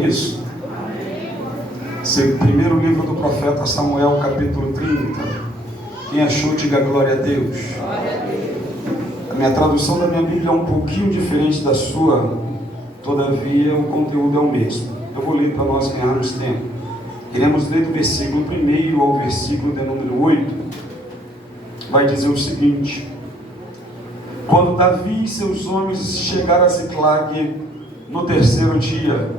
nisso? Primeiro livro do profeta Samuel, capítulo 30. Quem achou, diga glória a Deus. A minha tradução da minha Bíblia é um pouquinho diferente da sua, todavia o conteúdo é o mesmo. Eu vou ler para nós ganharmos tempo. Iremos ler do versículo 1 ao versículo de número 8. Vai dizer o seguinte: quando Davi e seus homens chegaram a Ziclag no terceiro dia,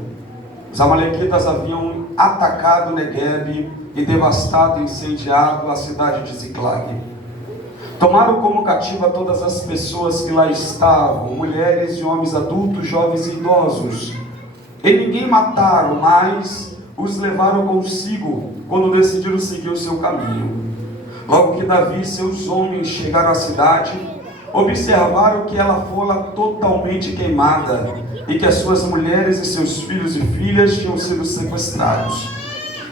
os amalequitas haviam atacado Neguebe e devastado e incendiado a cidade de Ziclag. Tomaram como cativa todas as pessoas que lá estavam, mulheres e homens adultos, jovens e idosos. E ninguém mataram, mas os levaram consigo quando decidiram seguir o seu caminho. Logo que Davi e seus homens chegaram à cidade, observaram que ela fora totalmente queimada e que as suas mulheres e seus filhos e filhas tinham sido sequestrados.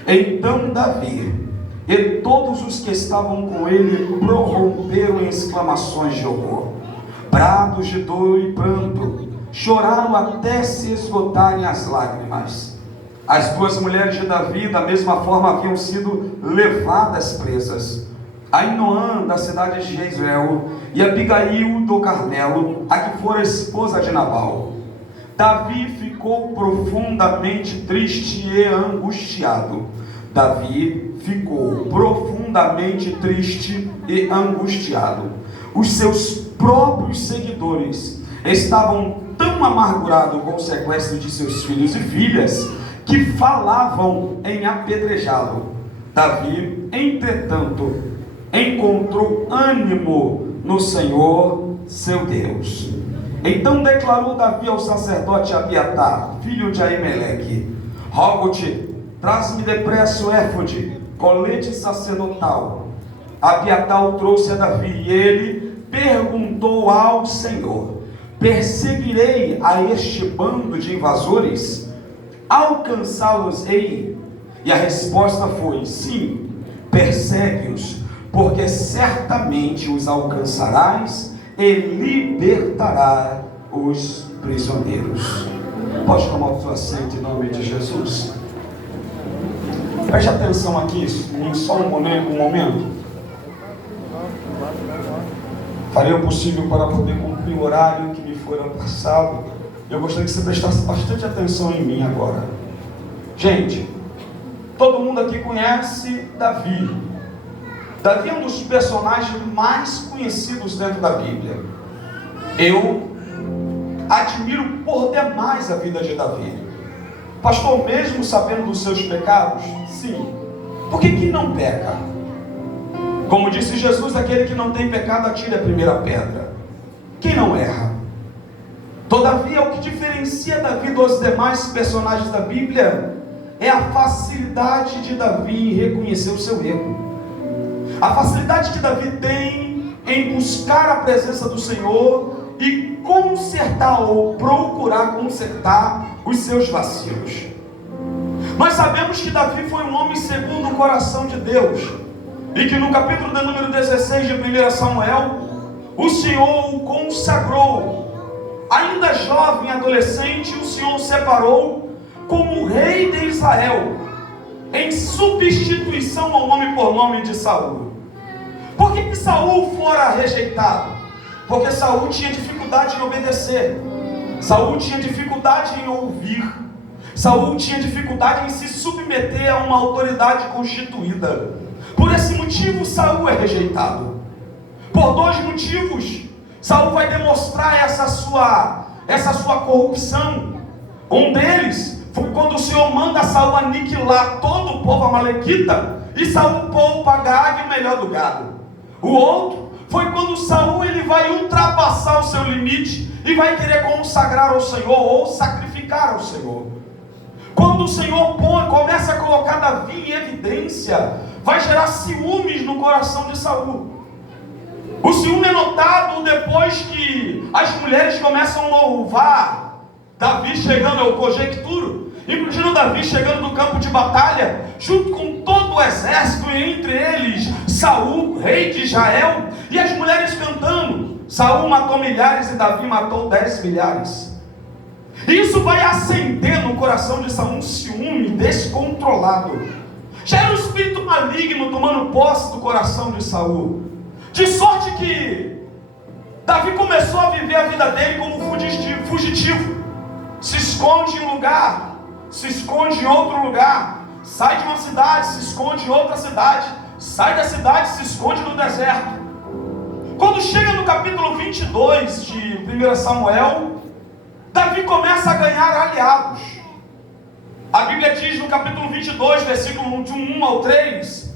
Então Davi e todos os que estavam com ele prorromperam em exclamações de horror, brados de dor e pranto, choraram até se esgotarem as lágrimas. As duas mulheres de Davi, da mesma forma, haviam sido levadas presas: Ainoã, da cidade de Jezreel, e Abigail do Carmelo, a que fora esposa de Nabal. Davi ficou profundamente triste e angustiado. Davi ficou profundamente triste e angustiado. Os seus próprios seguidores estavam tão amargurados com o sequestro de seus filhos e filhas que falavam em apedrejá-lo. Davi, entretanto, encontrou ânimo no Senhor, seu Deus. Então declarou Davi ao sacerdote Abiatar, filho de Aimeleque: rogo-te, traz-me depressa o éfode, colete sacerdotal. Abiatar o trouxe a Davi, e ele perguntou ao Senhor: perseguirei a este bando de invasores? Alcançá-los-ei? E a resposta foi: sim, persegue-os, porque certamente os alcançarás e libertará os prisioneiros. Pode tomar o seu assento em nome de Jesus. Preste atenção aqui, em só um momento. Farei o possível para poder cumprir o horário que me foi passado. Eu gostaria que você prestasse bastante atenção em mim agora. Gente, todo mundo aqui conhece Davi. Davi é um dos personagens mais conhecidos dentro da Bíblia. Eu admiro por demais a vida de Davi. Pastor, mesmo sabendo dos seus pecados? Sim. Por que não peca? Como disse Jesus, aquele que não tem pecado atire a primeira pedra. Quem não erra? Todavia, o que diferencia Davi dos demais personagens da Bíblia é a facilidade de Davi em reconhecer o seu erro. A facilidade que Davi tem em buscar a presença do Senhor e consertar ou procurar consertar os seus vacilos. Nós sabemos que Davi foi um homem segundo o coração de Deus, e que no capítulo de número 16 de 1 Samuel, o Senhor o consagrou. Ainda jovem, adolescente, o Senhor o separou como rei de Israel, em substituição ao nome por nome de Saul. Por que Saul fora rejeitado? Porque Saul tinha dificuldade em obedecer, Saul tinha dificuldade em ouvir, Saul tinha dificuldade em se submeter a uma autoridade constituída. Por esse motivo Saul é rejeitado. Por dois motivos Saul vai demonstrar essa sua corrupção. Um deles foi quando o Senhor manda Saul aniquilar todo o povo amalequita, e Saul poupa Agag, o melhor do gado. O outro foi quando Saul ele vai ultrapassar o seu limite e vai querer consagrar ao Senhor ou sacrificar ao Senhor. Quando o Senhor começa a colocar Davi em evidência, vai gerar ciúmes no coração de Saul. O ciúme é notado depois que as mulheres começam a louvar Davi chegando, eu conjecturo, imagina Davi chegando do campo de batalha, junto com todo o exército, e entre eles Saul, rei de Israel, e as mulheres cantando: Saul matou milhares e Davi matou 10 milhares. Isso vai acender no coração de Saul um ciúme descontrolado. Já era um espírito maligno tomando posse do coração de Saul. De sorte que Davi começou a viver a vida dele como fugitivo. Se esconde em um lugar, se esconde em outro lugar. Sai de uma cidade, se esconde em outra cidade. Sai da cidade, se esconde no deserto. Quando chega no capítulo 22 de 1 Samuel, Davi começa a ganhar aliados. A Bíblia diz no capítulo 22, versículo de 1 ao 3,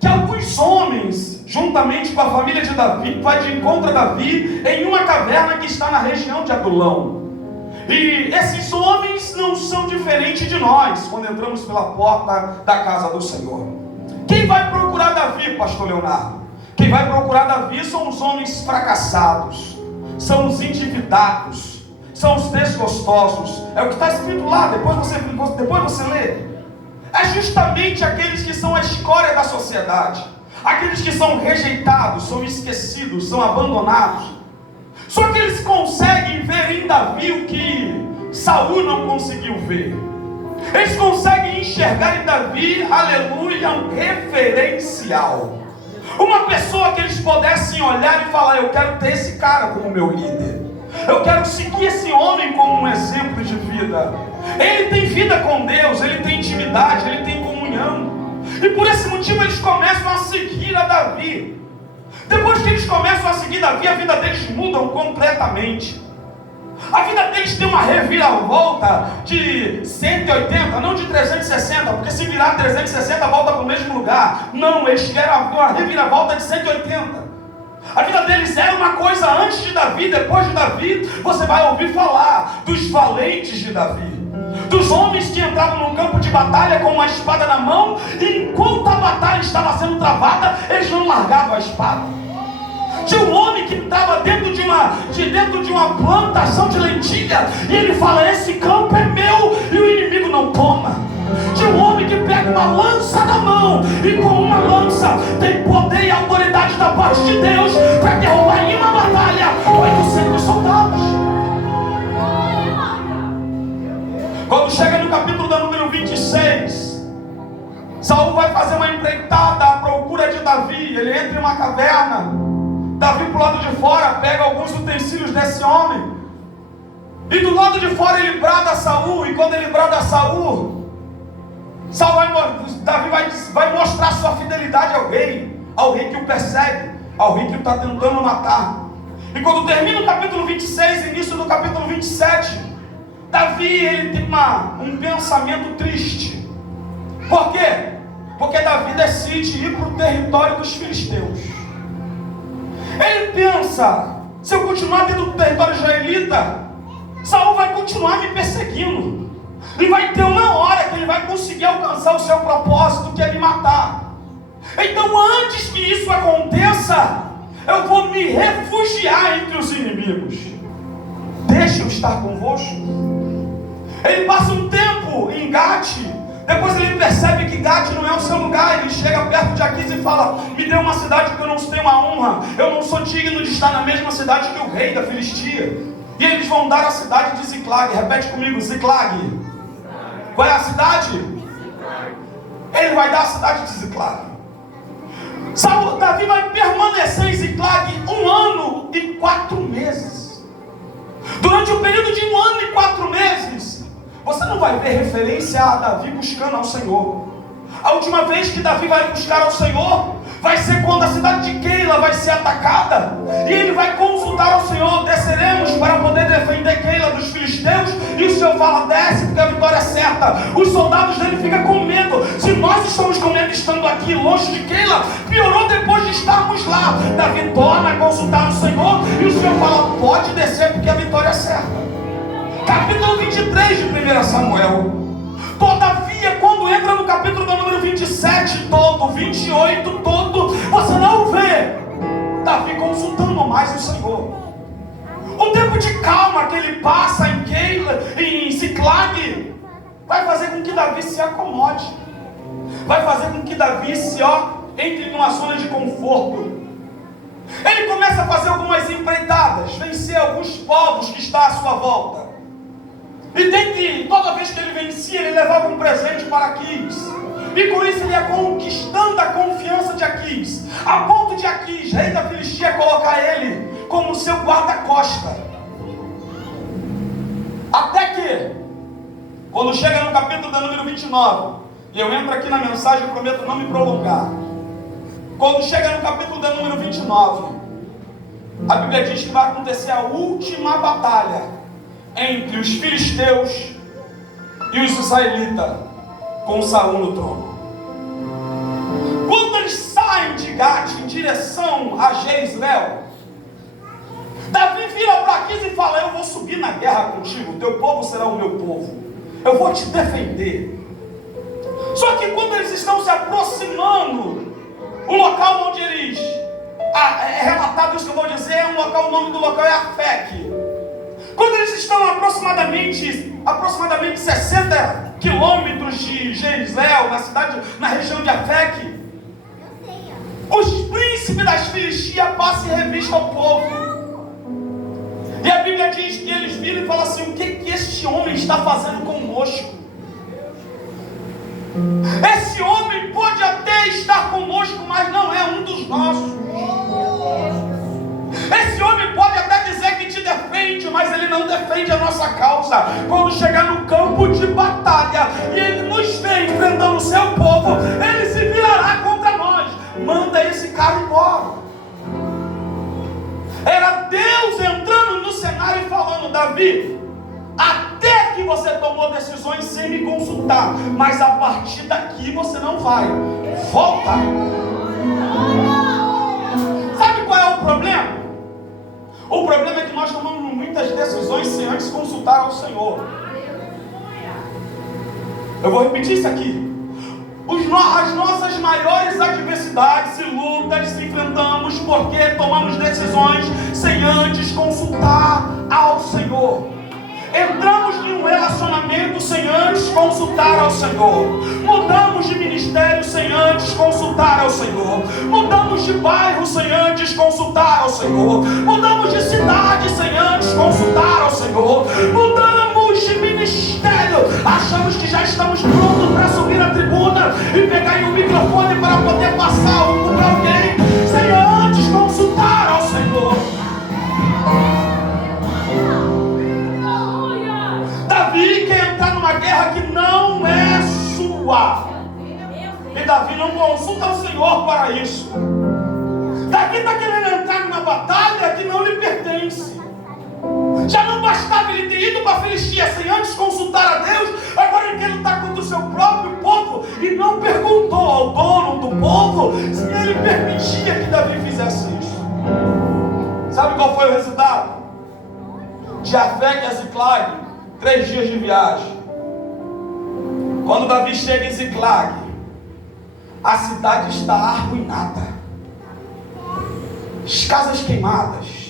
que alguns homens, juntamente com a família de Davi, vai de encontro a Davi em uma caverna que está na região de Adulão. E esses homens não são diferentes de nós, quando entramos pela porta da casa do Senhor. Quem vai procurar Davi, pastor Leonardo? Quem vai procurar Davi são os homens fracassados, são os endividados, são os desgostosos. É o que está escrito lá, depois você lê. É justamente aqueles que são a escória da sociedade, aqueles que são rejeitados, são esquecidos, são abandonados. Só que eles conseguem ver em Davi o que Saul não conseguiu ver. Eles conseguem enxergar em Davi, aleluia, um referencial. Uma pessoa que eles pudessem olhar e falar: eu quero ter esse cara como meu líder. Eu quero seguir esse homem como um exemplo de vida. Ele tem vida com Deus, ele tem intimidade, ele tem comunhão. E por esse motivo eles começam a seguir a Davi. Depois que eles começam a seguir Davi, a vida deles muda completamente. A vida deles tem uma reviravolta de 180, não de 360, porque se virar 360 volta para o mesmo lugar. Não, eles tiveram uma reviravolta de 180. A vida deles era uma coisa antes de Davi, depois de Davi. Você vai ouvir falar dos valentes de Davi, dos homens que entravam no campo de batalha com uma espada na mão, e enquanto a batalha estava sendo travada, eles não largavam a espada. Tinha um homem que estava dentro de uma plantação de lentilha, e ele fala: esse campo é meu e o inimigo não toma. Tinha um homem que pega uma lança na mão, e com uma lança tem poder e autoridade da parte de Deus para derrubar em uma batalha 800 soldados. Quando chega no capítulo da número 26, Saul vai fazer uma empreitada à procura de Davi. Ele entra em uma caverna. Davi pro lado de fora pega alguns utensílios desse homem, e do lado de fora ele brada a Saul. E quando ele brada a Saul, Davi vai mostrar sua fidelidade ao rei que o persegue, ao rei que o está tentando matar. E quando termina o capítulo 26, início do capítulo 27, Davi ele tem um pensamento triste. Por quê? Porque Davi decide ir para o território dos filisteus. Ele pensa: se eu continuar dentro do território israelita, Saul vai continuar me perseguindo, e vai ter uma hora que ele vai conseguir alcançar o seu propósito, que é me matar. Então, antes que isso aconteça, eu vou me refugiar entre os inimigos. Deixa eu estar convosco. Ele passa um tempo em Gate. Depois ele percebe que Gate não é o seu lugar. Ele chega perto de Aquis e fala: me dê uma cidade que eu não tenho a honra. Eu não sou digno de estar na mesma cidade que o rei da Filistia. E eles vão dar a cidade de Ziclag. Repete comigo: Ziclag. Qual é a cidade? Ele vai dar a cidade de Ziclag. Davi vai permanecer em Ziclag 1 ano e 4 meses. Durante o período de 1 ano e 4 meses, você não vai ver referência a Davi buscando ao Senhor. A última vez que Davi vai buscar ao Senhor vai ser quando a cidade de Keila vai ser atacada, e ele vai consultar ao Senhor: desceremos para poder defender Keila dos filisteus? E o Senhor fala: desce, porque a vitória é certa. Os soldados dele ficam com medo. Se nós estamos com medo estando aqui longe de Keila, piorou depois de estarmos lá. Davi torna a consultar o Senhor, e o Senhor fala: pode descer, porque a vitória é certa. Capítulo 23 de 1 Samuel. Todavia, quando entra no capítulo do número 27 todo, 28 todo, você não vê Davi consultando mais o Senhor. O tempo de calma que ele passa em Keila, em Ziclag, vai fazer com que Davi se acomode, vai fazer com que Davi entre numa zona de conforto. Ele começa a fazer algumas empreitadas, vencer alguns povos que estão à sua volta. E dentre toda vez que ele vencia, ele levava um presente para Aquis. E com isso ele ia conquistando a confiança de Aquis, a ponto de Aquis, rei da Filistia, colocar ele como seu guarda-costa. Até que, quando chega no capítulo da número 29, e eu entro aqui na mensagem, prometo não me prolongar. Quando chega no capítulo da número 29, a Bíblia diz que vai acontecer a última batalha entre os filisteus e os israelitas, com Saul no trono. Quando eles saem de Gate em direção a Jezreel, Davi vira para Aquis e fala: eu vou subir na guerra contigo, teu povo será o meu povo, eu vou te defender. Só que quando eles estão se aproximando, o local onde eles, é relatado isso que eu vou dizer, é um local, o nome do local é Afec. Quando eles estão aproximadamente 60 quilômetros de Jezreel, na região de Afec, os príncipes das Filistias passam em revista ao povo. E a Bíblia diz que eles viram e falam assim: o que este homem está fazendo conosco? Esse homem pode até estar conosco, mas não é um dos nossos. Esse homem pode até dizer que te defende, mas ele não defende a nossa causa. Quando chegar no campo de batalha e ele nos vê enfrentando o seu povo, ele se virará contra nós. Manda esse cara embora. Era Deus entrando no cenário e falando: Davi, até que você tomou decisões sem me consultar, mas a partir daqui você não vai. Volta. Sabe qual é o problema? O problema é que nós tomamos muitas decisões sem antes consultar ao Senhor. Eu vou repetir isso aqui. As nossas maiores adversidades e lutas enfrentamos porque tomamos decisões sem antes consultar ao Senhor. Entramos em um relacionamento sem antes consultar ao Senhor. Mudamos de ministério sem antes consultar ao Senhor. Mudamos de bairro sem antes consultar ao Senhor. Mudamos de cidade sem antes consultar ao Senhor. Mudamos de ministério. Achamos que já estamos prontos para subir a tribuna e pegar o microfone para poder passar para alguém sem antes consultar ao Senhor. Davi quer entrar numa guerra que não é sua. E Davi não consulta o Senhor para isso. Davi está querendo entrar numa batalha que não lhe pertence. Já não bastava ele ter ido para a Filistia sem antes consultar a Deus, agora ele quer lutar contra o seu próprio povo e não perguntou ao dono do povo se ele permitia que Davi fizesse isso. Sabe qual foi o resultado? De Afec a Ziclag, 3 dias de viagem. Quando Davi chega em Ziclag, a cidade está arruinada, as casas queimadas.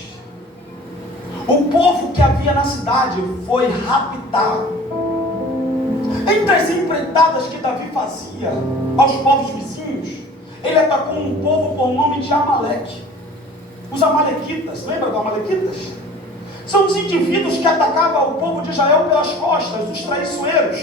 O povo que havia na cidade foi raptado. Entre as empreitadas que Davi fazia aos povos vizinhos, ele atacou um povo por nome de Amaleque. Os amalequitas, lembra dos amalequitas? São os indivíduos que atacavam o povo de Israel pelas costas, os traiçoeiros.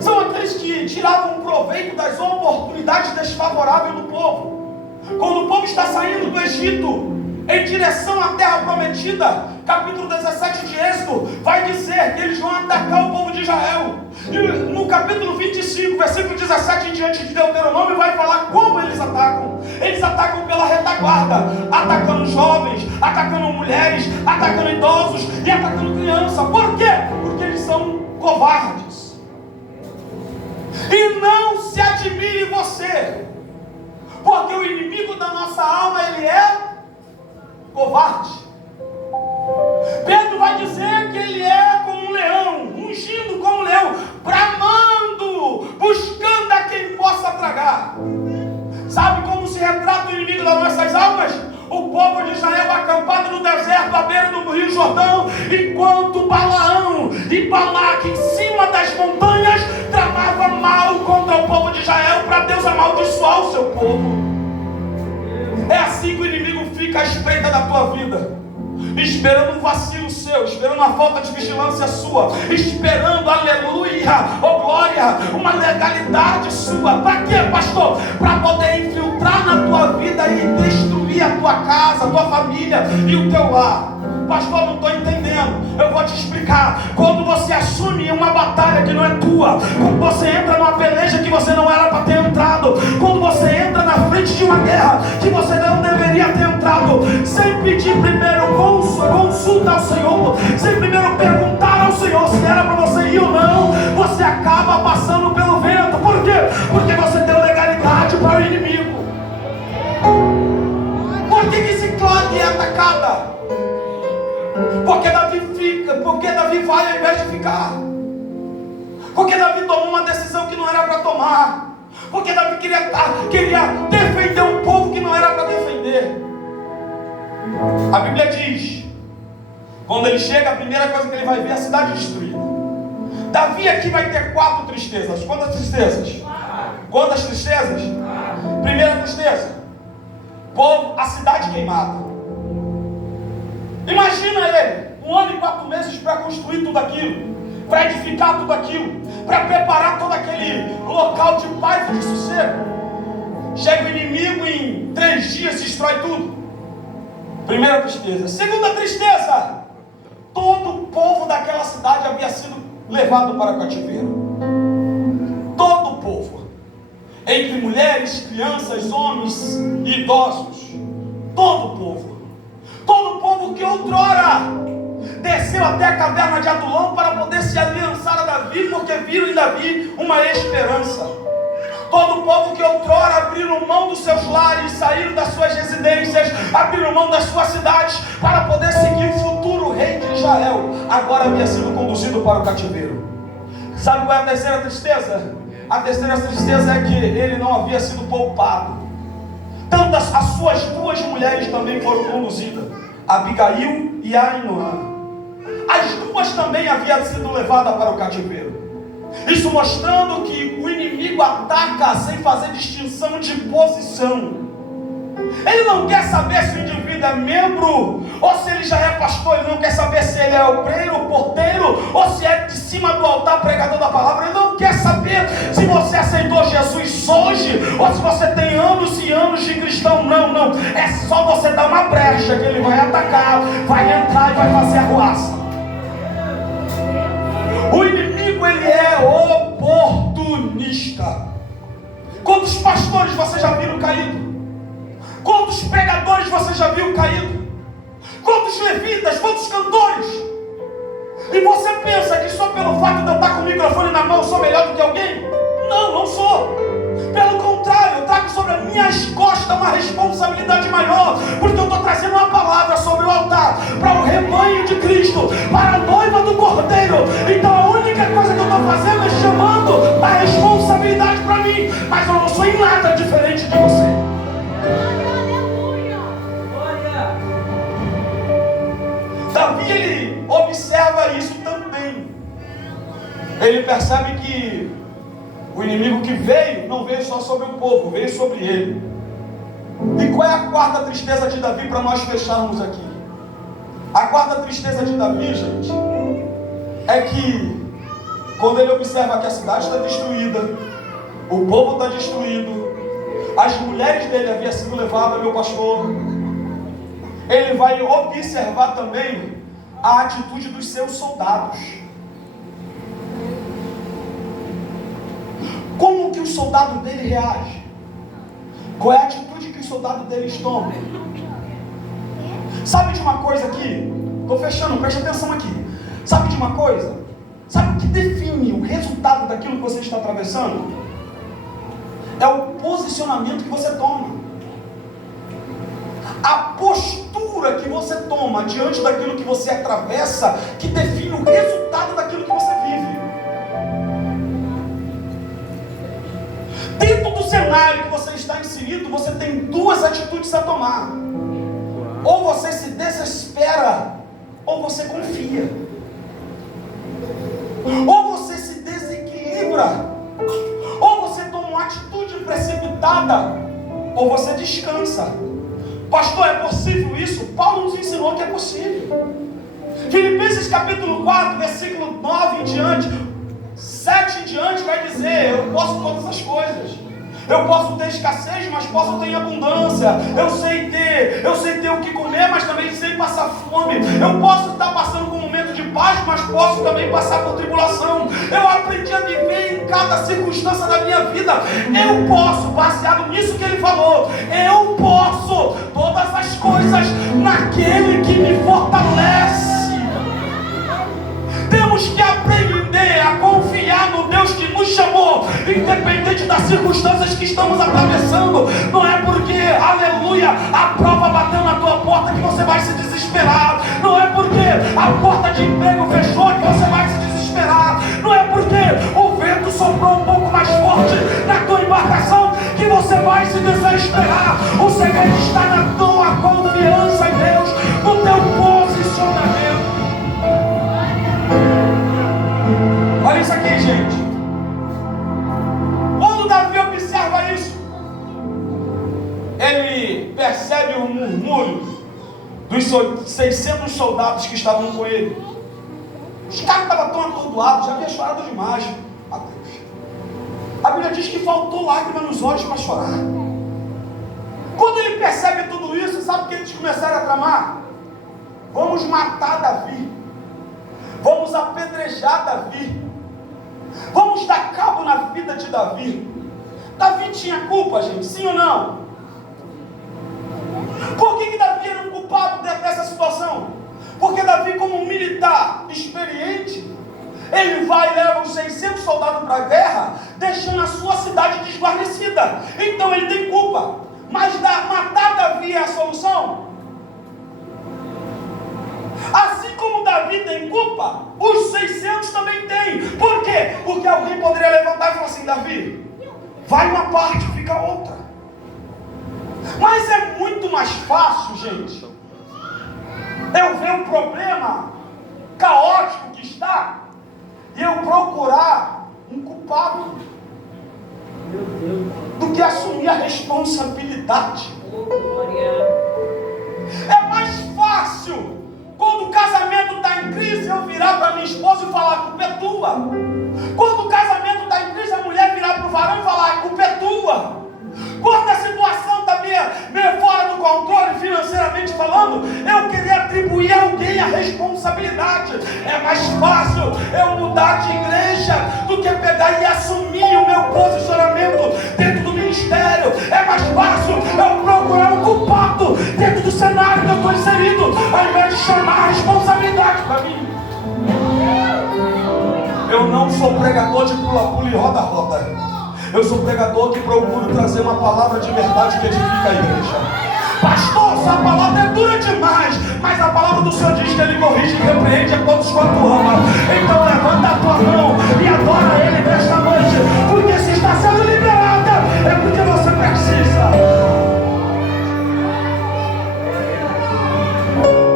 São aqueles que tiravam proveito das oportunidades desfavoráveis do povo. Quando o povo está saindo do Egito em direção à terra prometida, capítulo 17 de Êxodo, vai dizer que eles vão atacar o povo de Israel. E no capítulo 25, versículo 17 em diante de Deuteronômio, vai falar como eles atacam. Eles atacam pela retaguarda, atacando jovens, atacando mulheres, atacando idosos e atacando criança. Por quê? Porque eles são covardes. E não se admire você, porque o inimigo da nossa alma, ele é covarde. Pedro vai dizer que ele é como um leão, ungindo como um leão, bramando, buscando a quem possa tragar. Sabe como se retrata o inimigo das nossas almas? O povo de Israel acampado no deserto, à beira do rio Jordão, enquanto Balaão e Balaque em cima das montanhas tramava mal contra o povo de Israel para Deus amaldiçoar o seu povo. É assim que o inimigo fica à espreita da tua vida, esperando um vacilo seu seus, esperando a falta de vigilância sua, esperando, aleluia, oh glória, uma legalidade sua. Para quê, pastor? Para poder infiltrar na tua vida e destruir a tua casa, a tua família e o teu lar. Pastor, não estou entendendo. Eu vou te explicar. Quando você assume uma batalha que não é tua, quando você entra numa peleja que você não era para ter entrado, quando você entra na frente de uma guerra que você não deveria ter entrado, sem pedir primeiro consulta ao Senhor, sem primeiro perguntar ao Senhor se era para você ir ou não, você acaba passando pelo vento. Por quê? Porque você deu legalidade para o inimigo. Por que Ziclague é atacada? Porque Davi vai ao invés de ficar. Porque Davi tomou uma decisão que não era para tomar. Porque Davi queria defender um povo que não era para defender. A Bíblia diz, quando ele chega, a primeira coisa que ele vai ver é a cidade destruída. Davi aqui vai ter 4 tristezas. Quantas tristezas? Quantas tristezas? Primeira tristeza, povo, a cidade queimada. Imagina ele, 1 ano e 4 meses para construir tudo aquilo, para edificar tudo aquilo, para preparar todo aquele local de paz e de sossego. Chega o inimigo em 3 dias, destrói tudo. Primeira tristeza. Segunda tristeza, todo o povo daquela cidade havia sido levado para o cativeiro. Todo o povo, entre mulheres, crianças, homens e idosos. Todo o povo. Todo o povo que outrora desceu até a caverna de Adulão para poder se aliançar a Davi, porque viram em Davi uma esperança. Todo o povo que outrora abriram mão dos seus lares, saíram das suas residências, abriram mão das suas cidades para poder seguir o futuro rei de Israel, agora havia sido conduzido para o cativeiro. Sabe qual é a terceira tristeza? A terceira tristeza é que ele não havia sido poupado. Tanto as suas 2 mulheres também foram conduzidas, Abigail e Ainoã. As 2 também haviam sido levadas para o cativeiro. Isso mostrando que o inimigo ataca sem fazer distinção de posição. Ele não quer saber se o indivíduo é membro, ou se ele já é pastor. Ele não quer saber se ele é obreiro, porteiro, ou se é de cima do altar pregador da palavra. Ele não quer saber se você aceitou Jesus hoje, ou se você tem anos e anos de cristão. Não, é só você dar uma brecha que ele vai atacar, vai entrar e vai fazer arruaça. O inimigo, ele é oportunista. Quantos pastores você já viram caído? Quantos pregadores você já viu caído? Quantos levitas, quantos cantores? E você pensa que só pelo fato de eu estar com o microfone na mão eu sou melhor do que alguém? Não, não sou. Pelo contrário, eu trago sobre as minhas costas uma responsabilidade maior, porque eu estou trazendo uma palavra sobre o altar, para o rebanho de Cristo, para a noiva do Cordeiro. Então a única coisa que eu estou fazendo é chamando a responsabilidade para mim, mas eu não sou em nada diferente de você. Davi, ele observa isso também. Ele percebe que o inimigo que veio, não veio só sobre o povo, veio sobre ele. E qual é a 4ª tristeza de Davi para nós fecharmos aqui? A 4ª tristeza de Davi, gente, é que quando ele observa que a cidade está destruída, o povo está destruído, as mulheres dele haviam sido levadas, meu pastor, ele vai observar também a atitude dos seus soldados. Como que os soldados dele reagem? Qual é a atitude que os soldados deles tomam? Sabe de uma coisa aqui? Estou fechando, preste atenção aqui. Sabe de uma coisa? Sabe o que define o resultado daquilo que você está atravessando? É o posicionamento que você toma. A postura que você toma diante daquilo que você atravessa, que define o resultado daquilo que você vive. Dentro do cenário que você está inserido, você tem 2 atitudes a tomar. Ou você se desespera, ou você confia. Ou você se desequilibra, ou você toma uma atitude precipitada, ou você descansa. Pastor, é possível isso? Paulo nos ensinou que é possível. Filipenses capítulo 4, versículo 9 em diante, 7 em diante vai dizer: eu posso todas as coisas. Eu posso ter escassez, mas posso ter abundância. Eu sei ter o que comer, mas também sei passar fome. Eu posso estar passando por um momento de paz, mas posso também passar por tribulação. Eu aprendi a viver em cada circunstância da minha vida. Eu posso, baseado nisso que ele falou, eu posso todas as coisas naquele que me fortalece. Temos que aprender a confiar no Deus que nos chamou, independente das circunstâncias que estamos atravessando. Não é porque, aleluia, a prova bateu na tua porta que você vai se desesperar. Não é porque a porta de emprego fechou que você vai se desesperar. Não é porque o vento soprou um pouco mais forte na tua embarcação que você vai se desesperar. O segredo está na tua confiança em Deus, no teu posicionamento. Olha isso aqui, gente. Quando Davi observa isso, ele percebe o murmúrio dos 600 soldados que estavam com ele. Os caras estavam tão atordoados, já havia chorado demais. A Bíblia diz que faltou lágrima nos olhos para chorar. Quando ele percebe tudo isso, sabe o que eles começaram a tramar? Vamos matar Davi. Vamos apedrejar Davi. Vamos dar cabo na vida de Davi. Davi tinha culpa, gente, sim ou não? Por que Davi era um culpado dessa situação? Porque Davi, como um militar experiente, ele vai e leva os 600 soldados para a guerra, deixando a sua cidade desguarnecida. Então ele tem culpa. Mas matar Davi é a solução? Assim como Davi tem culpa, os 600 também têm. Por quê? Porque alguém poderia levantar e falar assim: Davi, vai uma parte, fica outra. Mas é muito mais fácil, gente, eu ver um problema caótico que está e eu procurar um culpado do que assumir a responsabilidade. É mais fácil, quando o casamento está em crise, eu virar para minha esposa e falar: a culpa é tua. Quando o casamento está em crise, a mulher virar para o varão e falar: a culpa é tua. Quando a situação está meio fora do controle, financeiramente falando, eu queria atribuir a alguém a responsabilidade. É mais fácil eu mudar de igreja do que pegar e assumir o meu posicionamento dentro do ministério. É mais fácil eu procurar um culpado dentro do cenário que eu estou inserido, ao invés de chamar a responsabilidade para mim. Eu não sou pregador de pula-pula e roda-roda. Eu sou pregador que procuro trazer uma palavra de verdade que edifica a igreja. Pastor, sua palavra é dura demais, mas a palavra do Senhor diz que Ele corrige e repreende a todos quanto ama. Então levanta a tua mão e adora Ele nesta noite, porque se está sendo liberada, é porque você precisa.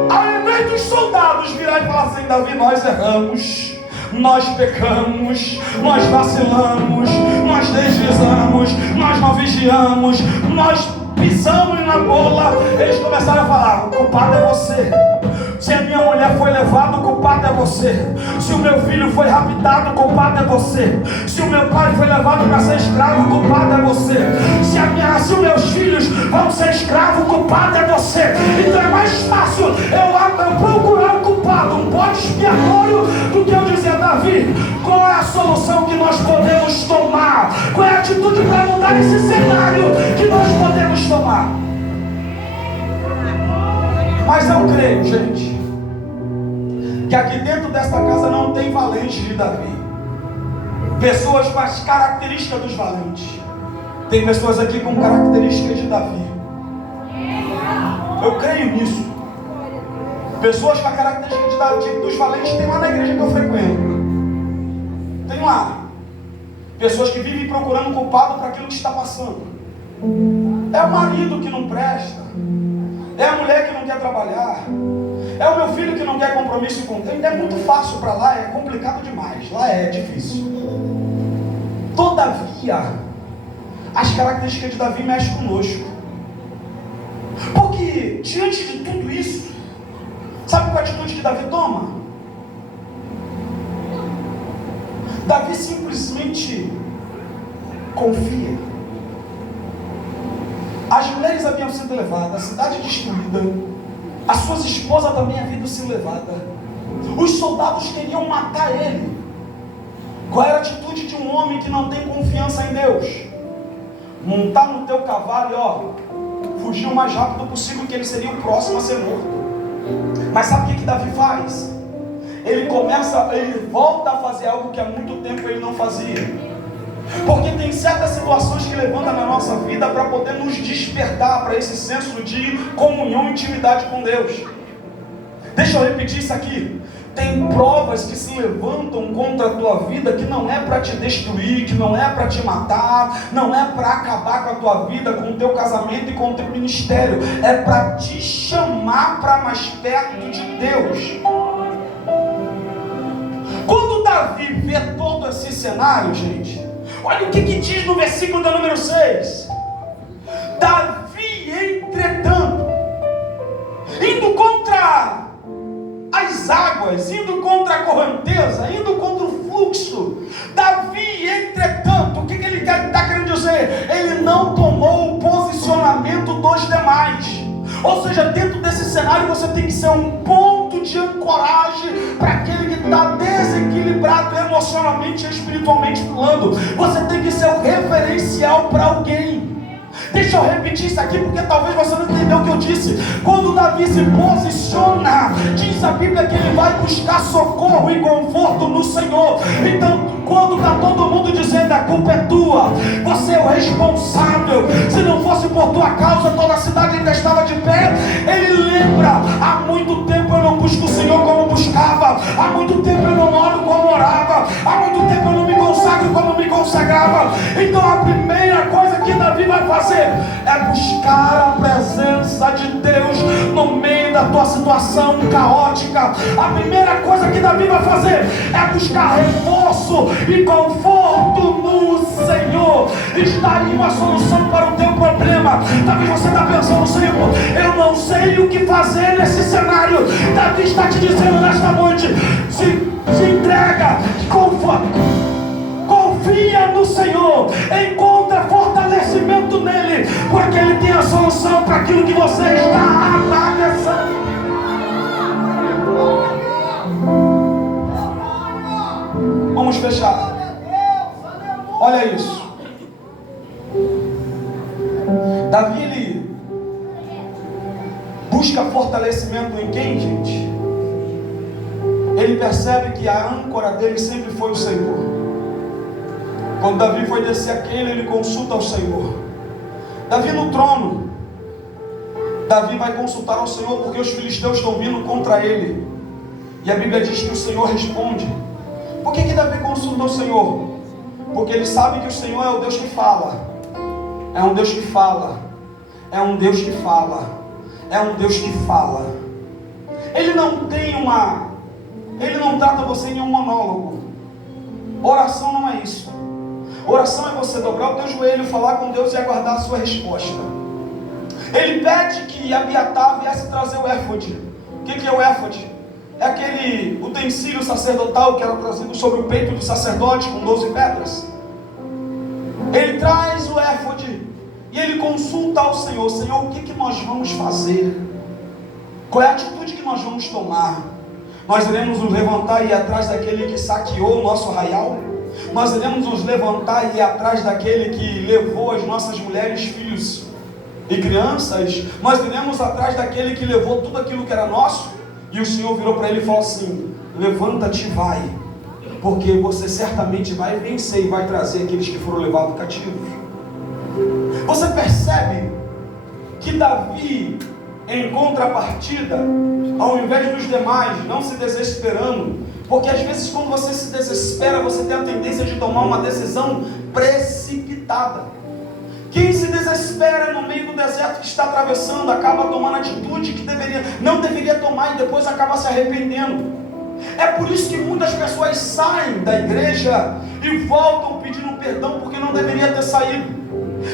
Ao invés dos soldados virar e falar assim: Davi, nós erramos, nós pecamos, nós vacilamos, nós deslizamos, nós não vigiamos, nós pisamos na bola. Eles começaram a falar: o culpado é você. Se a minha mulher foi levada, o culpado é você. Se o meu filho foi raptado, o culpado é você. Se o meu pai foi levado para ser escravo, o culpado é você. Se os meus filhos vão ser escravos, o culpado é você. Então é mais fácil eu procurar um culpado, um bode expiatório, do que eu dizer: Davi, qual é a solução que nós podemos tomar? Qual é a atitude para mudar esse cenário que nós podemos tomar? Mas eu creio, gente, que aqui dentro desta casa não tem valentes de Davi. Pessoas com as características dos valentes. Tem pessoas aqui com características de Davi. Eu creio nisso. Pessoas com a característica de Davi, dos valentes, tem lá na igreja que eu frequento. Tem lá. Pessoas que vivem procurando culpado para aquilo que está passando. É o marido que não presta. É a mulher que não quer trabalhar. É o meu filho que não quer compromisso com Deus. É muito fácil para lá, é complicado demais. Lá é difícil. Todavia, as características de Davi mexem conosco. Porque diante de tudo isso, Sabe qual a atitude que Davi toma? Davi simplesmente confia. As mulheres haviam sido levadas, a cidade destruída, as suas esposas também haviam sido levadas. Os soldados queriam matar ele. Qual era a atitude de um homem que não tem confiança em Deus? Montar no teu cavalo e fugir o mais rápido possível, que ele seria o próximo a ser morto. Mas sabe o que Davi faz? Ele volta a fazer algo que há muito tempo ele não fazia. Porque tem certas situações que levantam na nossa vida para poder nos despertar para esse senso de comunhão e intimidade com Deus. Deixa eu repetir isso aqui. Tem provas que se levantam contra a tua vida, que não é para te destruir, que não é para te matar, não é para acabar com a tua vida, com o teu casamento e com o teu ministério. É para te chamar para mais perto de Deus. Quando Davi vê todo esse cenário, gente, olha o que diz no versículo de número 6. Davi, entretanto, indo contra as águas, indo contra a correnteza, indo contra o fluxo. Davi, entretanto, o que ele está querendo dizer? Ele não tomou o posicionamento dos demais. Ou seja, dentro desse cenário você tem que ser um ponto de ancoragem para aquele que está desequilibrado emocionalmente e espiritualmente falando. Você tem que ser um referencial para alguém. Deixa eu repetir isso aqui, porque talvez você não entendeu o que eu disse. Quando Davi se posiciona, diz a Bíblia que ele vai buscar socorro e conforto no Senhor. Então, quando está todo mundo dizendo a culpa é tua, você é o responsável, se não fosse por tua causa toda a cidade ainda estava de pé, ele lembra: há muito tempo eu não busco o Senhor como buscava, há muito tempo eu não oro como orava, há muito tempo eu não me consagro como me consagrava. Então a primeira coisa que Davi vai fazer é buscar a presença de Deus no meio da tua situação caótica. A primeira coisa que Davi vai fazer é buscar reforço e conforto no Senhor. Está aí uma solução para o teu problema. Talvez você está pensando: Senhor, eu não sei o que fazer nesse cenário. Davi está te dizendo nesta noite: se entrega, confia no Senhor, encontra fortalecimento nele, porque ele tem a solução para aquilo que você está atravessando. Vamos fechar. Olha isso. Davi, ele busca fortalecimento em quem, gente? Ele percebe que a âncora dele sempre foi o Senhor. Quando Davi foi descer aquele, ele consulta ao Senhor. Davi no trono, Davi vai consultar ao Senhor, porque os filisteus estão vindo contra ele. E a Bíblia diz que o Senhor responde. Por que Davi consulta ao Senhor? Porque ele sabe que o Senhor é o Deus que fala. É um Deus que fala. É um Deus que fala. É um Deus que fala. Ele não trata você em um monólogo. Oração não é isso. Oração é você dobrar o teu joelho, falar com Deus e aguardar a sua resposta. Ele pede que Abiatar viesse trazer o éfode. O que é o éfode? É aquele utensílio sacerdotal que era trazido sobre o peito do sacerdote com 12 pedras. Ele traz o éfode e ele consulta ao Senhor: Senhor, o que nós vamos fazer? Qual é a atitude que nós vamos tomar? Nós iremos nos levantar e ir atrás daquele que saqueou o nosso arraial? Nós iremos nos levantar e ir atrás daquele que levou as nossas mulheres, filhos e crianças? Nós iremos atrás daquele que levou tudo aquilo que era nosso? E o Senhor virou para ele e falou assim: levanta-te e vai, porque você certamente vai vencer e vai trazer aqueles que foram levados cativos. Você percebe que Davi, em contrapartida, ao invés dos demais, não se desesperando, porque às vezes quando você se desespera, você tem a tendência de tomar uma decisão precipitada. Quem se desespera no meio do deserto que está atravessando, acaba tomando atitude que não deveria tomar e depois acaba se arrependendo. É por isso que muitas pessoas saem da igreja e voltam pedindo perdão porque não deveria ter saído.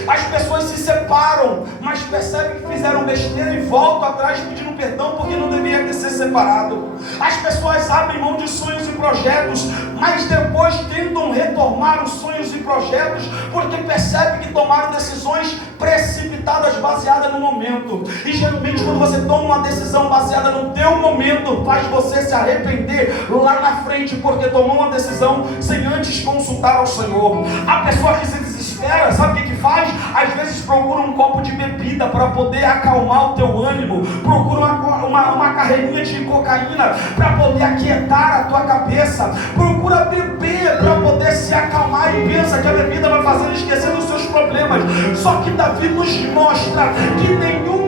As pessoas se separam, mas percebem que fizeram besteira e voltam atrás pedindo perdão porque não deveria ter se separado. As pessoas abrem mão de sonhos e projetos, mas depois tentam retomar os sonhos e projetos porque percebem que tomaram decisões precipitadas, baseadas no momento. E geralmente quando você toma uma decisão baseada no teu momento, faz você se arrepender lá na frente, porque tomou uma decisão sem antes consultar ao Senhor. A pessoa que se desespera, sabe o que faz? Às vezes procura um copo de bebida para poder acalmar o teu ânimo, procura uma carreirinha de cocaína para poder aquietar a tua cabeça, procura beber para poder se acalmar e pensa que a bebida vai fazer esquecer dos seus problemas. Só que Davi nos mostra que nenhum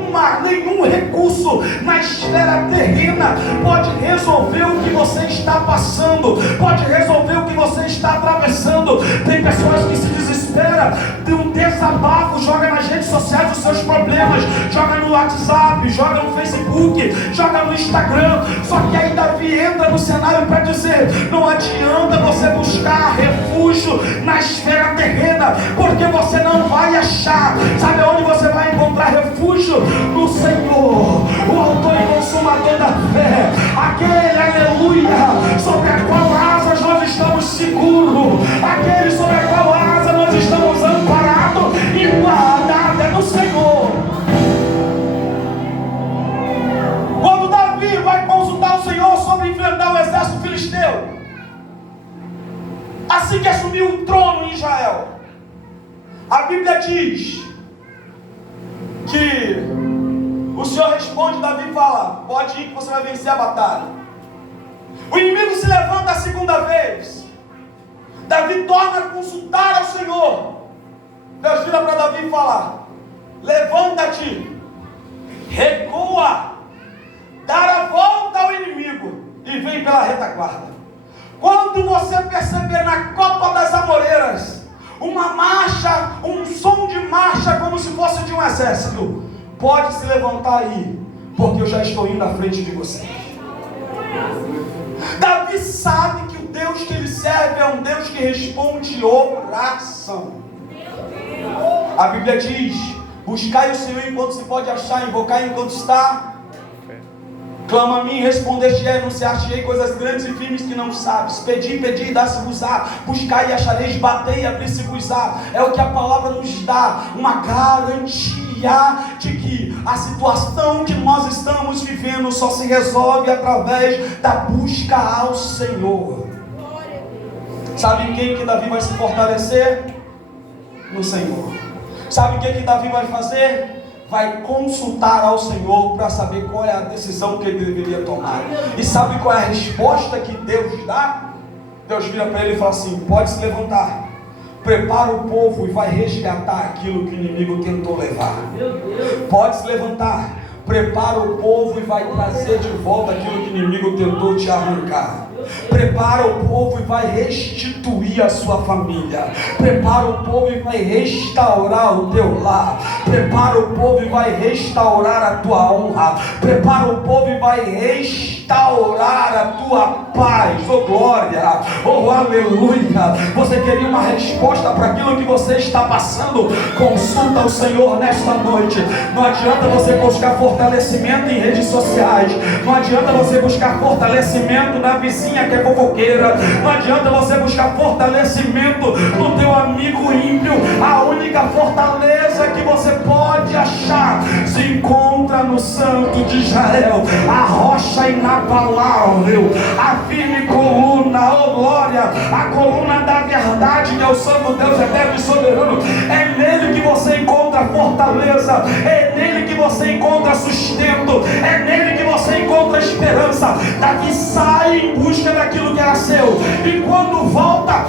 recurso na esfera terrena pode resolver o que você está passando, pode resolver o que você está atravessando. Tem pessoas que se desesperam, tem um desabafo, joga nas redes sociais os seus problemas, joga no WhatsApp, joga no Facebook, joga no Instagram. Só que aí Davi entra no cenário para dizer: não adianta você buscar refúgio na esfera terrena, porque você não vai achar. Sabe onde você vai encontrar refúgio? No Senhor, o autor e consumador da fé, aquele, aleluia, sobre a qual asas nós estamos seguros, aquele sobre a qual asa nós estamos amparados e guardados é no Senhor. Quando Davi vai consultar o Senhor sobre enfrentar o exército filisteu, assim que assumiu o trono em Israel, a Bíblia diz que o Senhor responde, Davi fala: pode ir que você vai vencer a batalha. O inimigo se levanta a segunda vez. Davi torna a consultar ao Senhor. Deus vira para Davi e fala: levanta-te, recua, dá a volta ao inimigo e vem pela retaguarda. Quando você perceber na copa das amoreiras uma marcha, um som de marcha como se fosse de um exército, pode se levantar aí, porque eu já estou indo à frente de você. Davi sabe que o Deus que ele serve é um Deus que responde oração. A Bíblia diz: buscai o Senhor enquanto se pode achar, invocai enquanto está. Clama a mim, responder-te-ei, anunciar-te-ei coisas grandes e firmes que não sabes. Pedi, pedi e dá-se-vos-á. Buscai e achareis, batei e abri-se-vos-á. É o que a palavra nos dá, uma garantia de que a situação que nós estamos vivendo só se resolve através da busca ao Senhor. Sabe em quem que Davi vai se fortalecer? No Senhor. Sabe o que Davi vai fazer? Vai consultar ao Senhor para saber qual é a decisão que ele deveria tomar. E sabe qual é a resposta que Deus dá? Deus vira para ele e fala assim: pode se levantar, prepara o povo e vai resgatar aquilo que o inimigo tentou levar. Pode se levantar, prepara o povo e vai trazer de volta aquilo que o inimigo tentou te arrancar. Prepara o povo e vai restituir a sua família. Prepara o povo e vai restaurar o teu lar. Prepara o povo e vai restaurar a tua honra. Prepara o povo e vai restaurar a tua paz. Oh glória, oh aleluia. Você queria uma resposta para aquilo que você está passando? Consulta o Senhor nesta noite. Não adianta você buscar fortalecimento em redes sociais. Não adianta você buscar fortalecimento na vizinha que é fofoqueira. Não adianta você buscar fortalecimento no teu amigo ímpio. A única fortaleza que você pode achar se encontra no Santo de Israel, a rocha inabalável, a firme coluna, oh glória, a coluna da verdade, que é o Santo Deus eterno e soberano. É nele que você encontra fortaleza, é nele que você encontra sustento, é nele que você encontra esperança. Davi sai em busca daquilo que era seu, e quando volta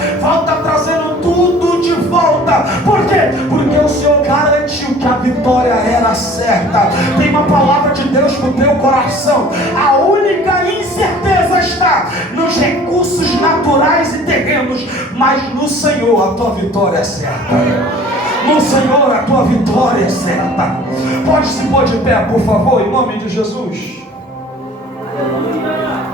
trazendo tudo de volta. Por quê? Porque o Senhor garantiu que a vitória era certa. Tem uma palavra de Deus para o teu coração: a única incerteza está nos recursos naturais e terrenos, mas no Senhor a tua vitória é certa. No Senhor a tua vitória é certa. Pode se pôr de pé, por favor, em nome de Jesus.